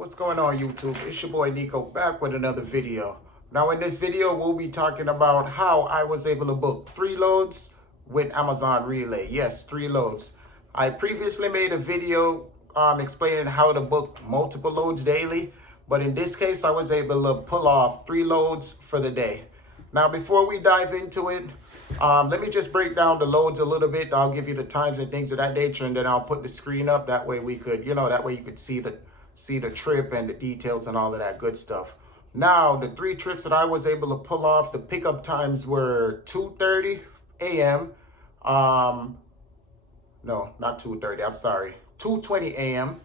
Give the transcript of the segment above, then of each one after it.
What's going on, YouTube? It's your boy Nico back with another video. Now in this video, we'll be talking about how I was able to book 3 loads with Amazon Relay. Yes, 3 loads. I previously made a video explaining how to book multiple loads daily, but in this case, I was able to pull off 3 loads for the day. Now, before we dive into it, let me just break down the loads a little bit. I'll give you the times and things of that nature, and then I'll put the screen up. That way we could, that way you could see the trip and the details and all of that good stuff. Now, the 3 trips that I was able to pull off, the pickup times were 2:30 a.m. No, not 2:30. I'm sorry, 2:20 a.m.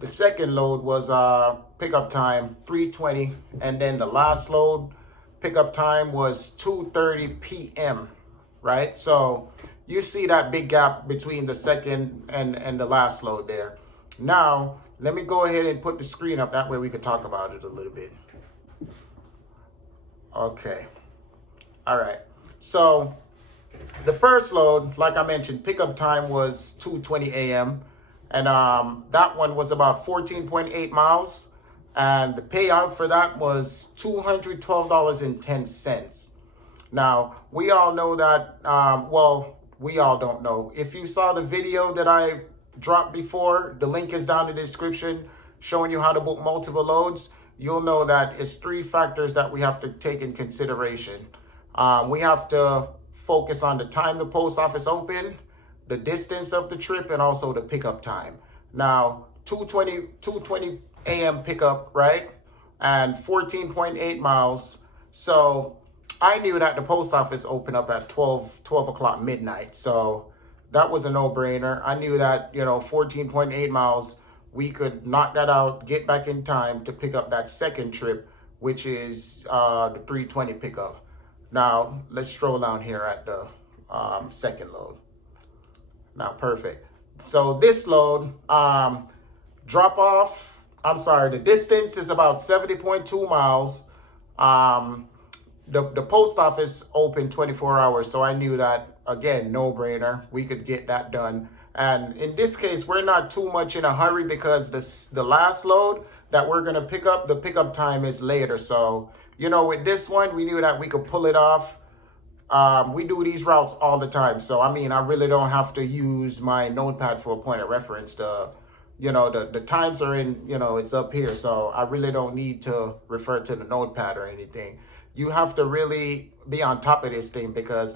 The second load was pickup time 3:20, and then the last load pickup time was 2:30 p.m. Right? So you see that big gap between the second and the last load there. Now, let me go ahead and put the screen up. That way we could talk about it a little bit. Okay. All right. So the first load, like I mentioned, pickup time was 2:20 a.m. And that one was about 14.8 miles. And the payout for that was $212.10. Now, we all know that, we all don't know. If you saw the video that I dropped before, the link is down in the description showing you how to book multiple loads. You'll know that it's 3 factors that we have to take in consideration. We have to focus on the time the post office open, the distance of the trip, and also the pickup time. Now, 2:20 a.m. pickup, right? And 14.8 miles. So I knew that the post office opened up at 12 o'clock midnight. So that was a no-brainer. I knew that, 14.8 miles, we could knock that out, get back in time to pick up that second trip, which is the 3:20 pickup. Now, let's stroll down here at the second load. Now, perfect. So this load, the distance is about 70.2 miles. The post office opened 24 hours, so I knew that, again, no-brainer. We could get that done. And in this case, we're not too much in a hurry because the last load that we're going to pick up, the pickup time is later. So, with this one, we knew that we could pull it off. We do these routes all the time. So, I really don't have to use my notepad for a point of reference. The times are in, it's up here. So I really don't need to refer to the notepad or anything. You have to really be on top of this thing because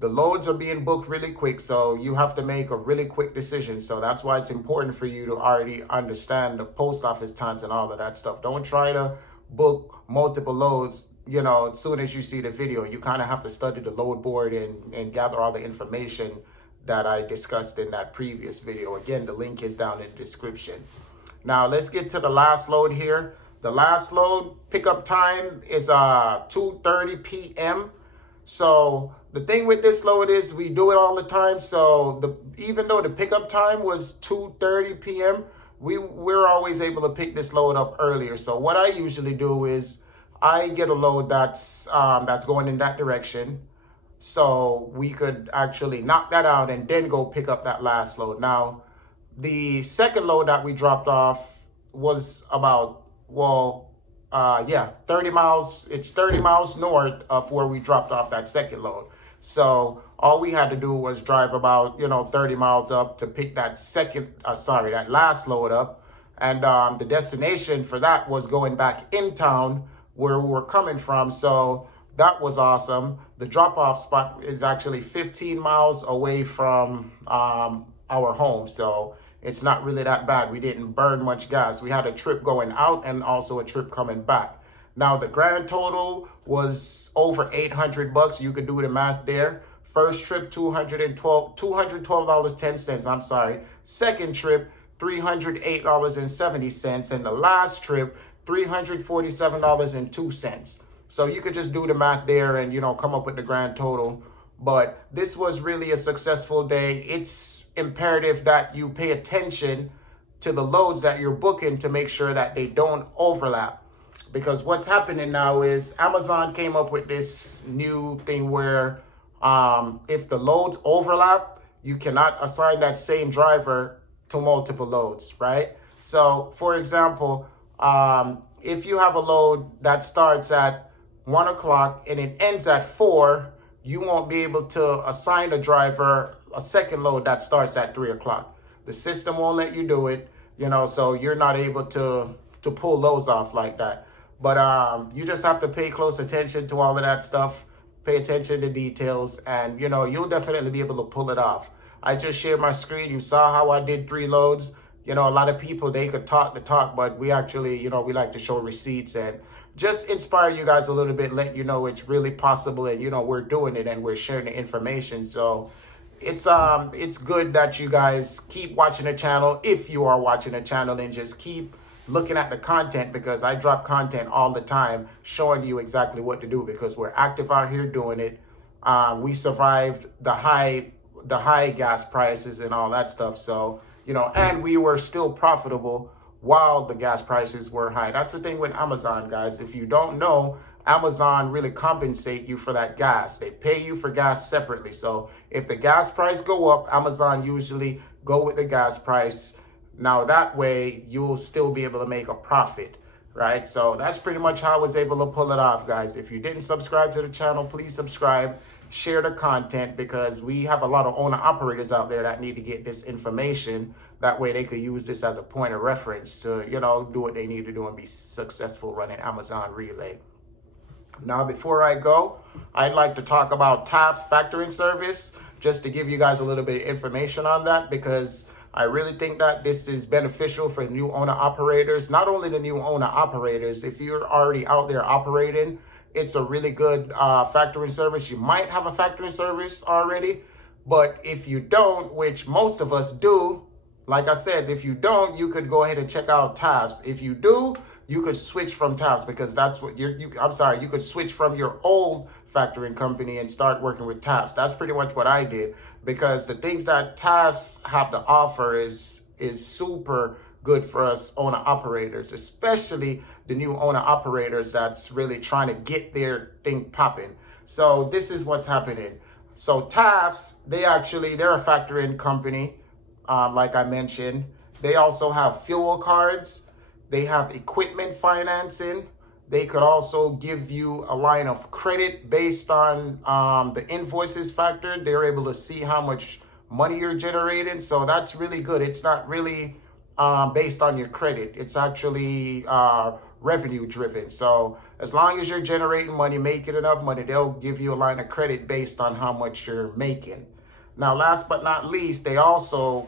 the loads are being booked really quick. So you have to make a really quick decision. So that's why it's important for you to already understand the post office times and all of that stuff. Don't try to book multiple loads, as soon as you see the video. You kind of have to study the load board and gather all the information that I discussed in that previous video. Again, the link is down in the description. Now, let's get to the last load here. The last load pickup time is 2:30 p.m. So the thing with this load is we do it all the time. So even though the pickup time was 2:30 p.m., we're always able to pick this load up earlier. So what I usually do is I get a load that's going in that direction. So we could actually knock that out and then go pick up that last load. Now, the second load that we dropped off was about, 30 miles. It's 30 miles north of where we dropped off that second load. So all we had to do was drive about, 30 miles up to pick that that last load up. And the destination for that was going back in town where we were coming from. So that was awesome. The drop-off spot is actually 15 miles away from our home. So it's not really that bad. We didn't burn much gas. We had a trip going out and also a trip coming back. Now, the grand total was over $800. You could do the math there. First trip, $212.10. I'm sorry. Second trip, $308.70. And the last trip, $347.02. So you could just do the math there and, come up with the grand total. But this was really a successful day. It's imperative that you pay attention to the loads that you're booking to make sure that they don't overlap. Because what's happening now is Amazon came up with this new thing where if the loads overlap, you cannot assign that same driver to multiple loads, right? So for example, if you have a load that starts at 1 o'clock and it ends at 4, you won't be able to assign a driver a second load that starts at 3 o'clock. The system won't let you do it, so you're not able to pull those off like that. But you just have to pay close attention to all of that stuff, pay attention to details, and you'll definitely be able to pull it off. I just shared my screen. You saw how I did 3 loads. A lot of people, they could talk the talk, but we actually, we like to show receipts and just inspire you guys a little bit, let you know it's really possible, and we're doing it and we're sharing the information. So it's good that you guys keep watching the channel. If you are watching the channel, and just keep looking at the content, because I drop content all the time showing you exactly what to do, because we're active out here doing it. We survived the high gas prices and all that stuff. So, and we were still profitable while the gas prices were high. That's the thing with Amazon, guys. If you don't know, Amazon really compensate you for that gas. They pay you for gas separately. So if the gas price go up, Amazon usually go with the gas price. Now that way you'll still be able to make a profit, right? So that's pretty much how I was able to pull it off, guys. If you didn't subscribe to the channel, please subscribe, share the content, because we have a lot of owner operators out there that need to get this information. That way they could use this as a point of reference to, do what they need to do and be successful running Amazon Relay. Now, before I go, I'd like to talk about TAFS factoring service, just to give you guys a little bit of information on that, because I really think that this is beneficial for new owner operators. Not only the new owner operators, if you're already out there operating, it's a really good factoring service. You might have a factoring service already, but if you don't, which most of us do, like I said, if you don't, you could go ahead and check out TAFS. If you do, you could switch from TAFS, because that's what you could switch from your old factoring company and start working with TAFS. That's pretty much what I did, because the things that TAFS have to offer is super good for us owner operators, especially the new owner operators that's really trying to get their thing popping. So this is what's happening. So TAFS, they're a factoring company, like I mentioned. They also have fuel cards. They have equipment financing. They could also give you a line of credit based on the invoices factored. They're able to see how much money you're generating. So that's really good. It's not really based on your credit. It's actually revenue driven. So as long as you're generating money, making enough money, they'll give you a line of credit based on how much you're making. Now, last but not least, they also,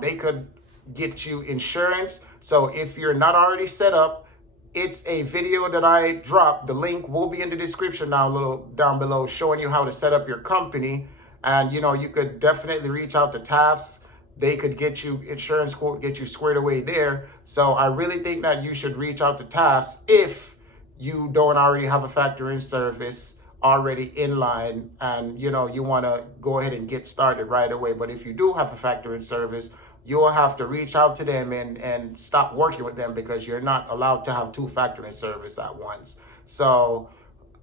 they could get you insurance. So if you're not already set up, it's a video that I dropped. The link will be in the description down below, showing you how to set up your company. And, you could definitely reach out to TAFS. They could get you insurance quote, get you squared away there. So I really think that you should reach out to TAFS if you don't already have a factoring service already in line, and you want to go ahead and get started right away. But if you do have a factoring service, you'll have to reach out to them and stop working with them, because you're not allowed to have 2 factoring services at once. So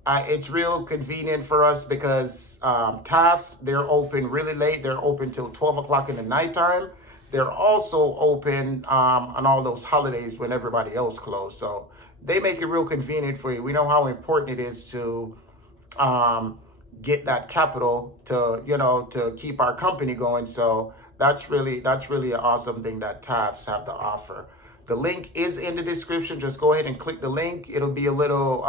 it's real convenient for us, because TAFS, they're open really late. They're open till 12 o'clock in the nighttime. They're also open on all those holidays when everybody else closed. So they make it real convenient for you. We know how important it is to get that capital to keep our company going. So that's really an awesome thing that TAFS have to offer. The link is in the description. Just go ahead and click the link. It'll be a little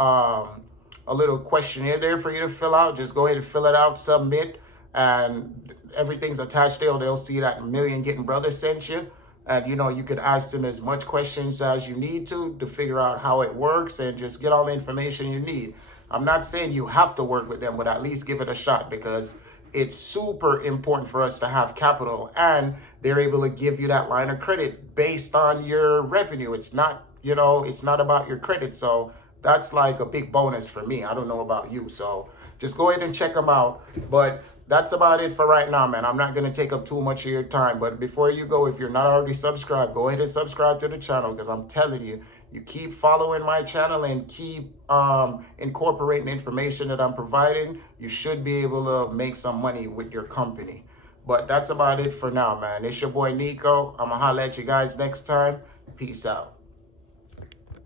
questionnaire there for you to fill out. Just go ahead and fill it out, submit, and everything's attached there. They'll see that Million Getting Brothers sent you. And you can ask them as much questions as you need to figure out how it works, and just get all the information you need. I'm not saying you have to work with them, but at least give it a shot, because it's super important for us to have capital, and they're able to give you that line of credit based on your revenue. It's not, it's not about your credit. So that's like a big bonus for me. I don't know about you. So just go ahead and check them out. But that's about it for right now, man. I'm not going to take up too much of your time. But before you go, if you're not already subscribed, go ahead and subscribe to the channel, because I'm telling you, you keep following my channel and keep incorporating the information that I'm providing, you should be able to make some money with your company. But that's about it for now, man. It's your boy Nico. I'm going to holler at you guys next time. Peace out.